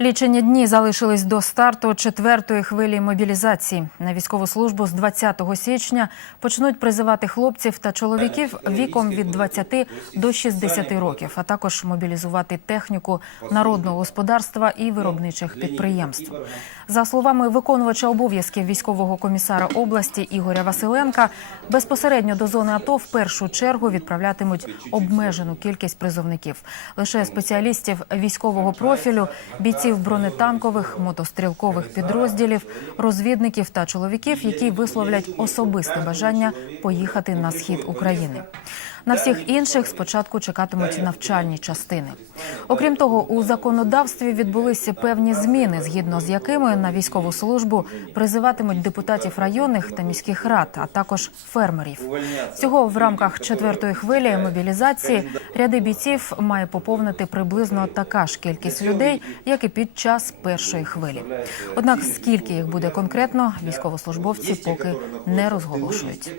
Лічені дні залишились до старту четвертої хвилі мобілізації. На військову службу з 20 січня почнуть призивати хлопців та чоловіків віком від 20 до 60 років, а також мобілізувати техніку народного господарства і виробничих підприємств. За словами виконувача обов'язків військового комісара області Ігоря Василенка, безпосередньо до зони АТО в першу чергу відправлятимуть обмежену кількість призовників. Лише спеціалістів військового профілю, бійців бронетанкових, мотострілкових підрозділів, розвідників та чоловіків, які висловлять особисте бажання поїхати на схід України. На всіх інших спочатку чекатимуть навчальні частини. Окрім того, у законодавстві відбулися певні зміни, згідно з якими на військову службу призиватимуть депутатів районних та міських рад, а також фермерів. Всього в рамках четвертої хвилі мобілізації ряди бійців має поповнити приблизно така ж кількість людей, як і під час першої хвилі. Однак скільки їх буде конкретно, військовослужбовці поки не розголошують.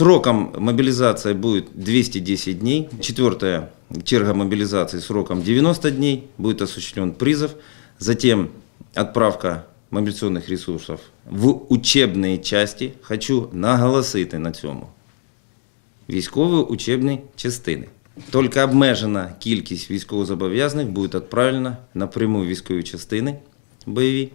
Сроком мобилизации будет 210 дней. Четвертая черга мобилизации сроком 90 дней. Будет осуществлен призыв. Затем отправка мобилизационных ресурсов в учебные части. Хочу наголосити на цьому. Військові учебні частини. Тільки обмежена кількість військовозобов'язаних буде відправлена напряму в військові частини бойові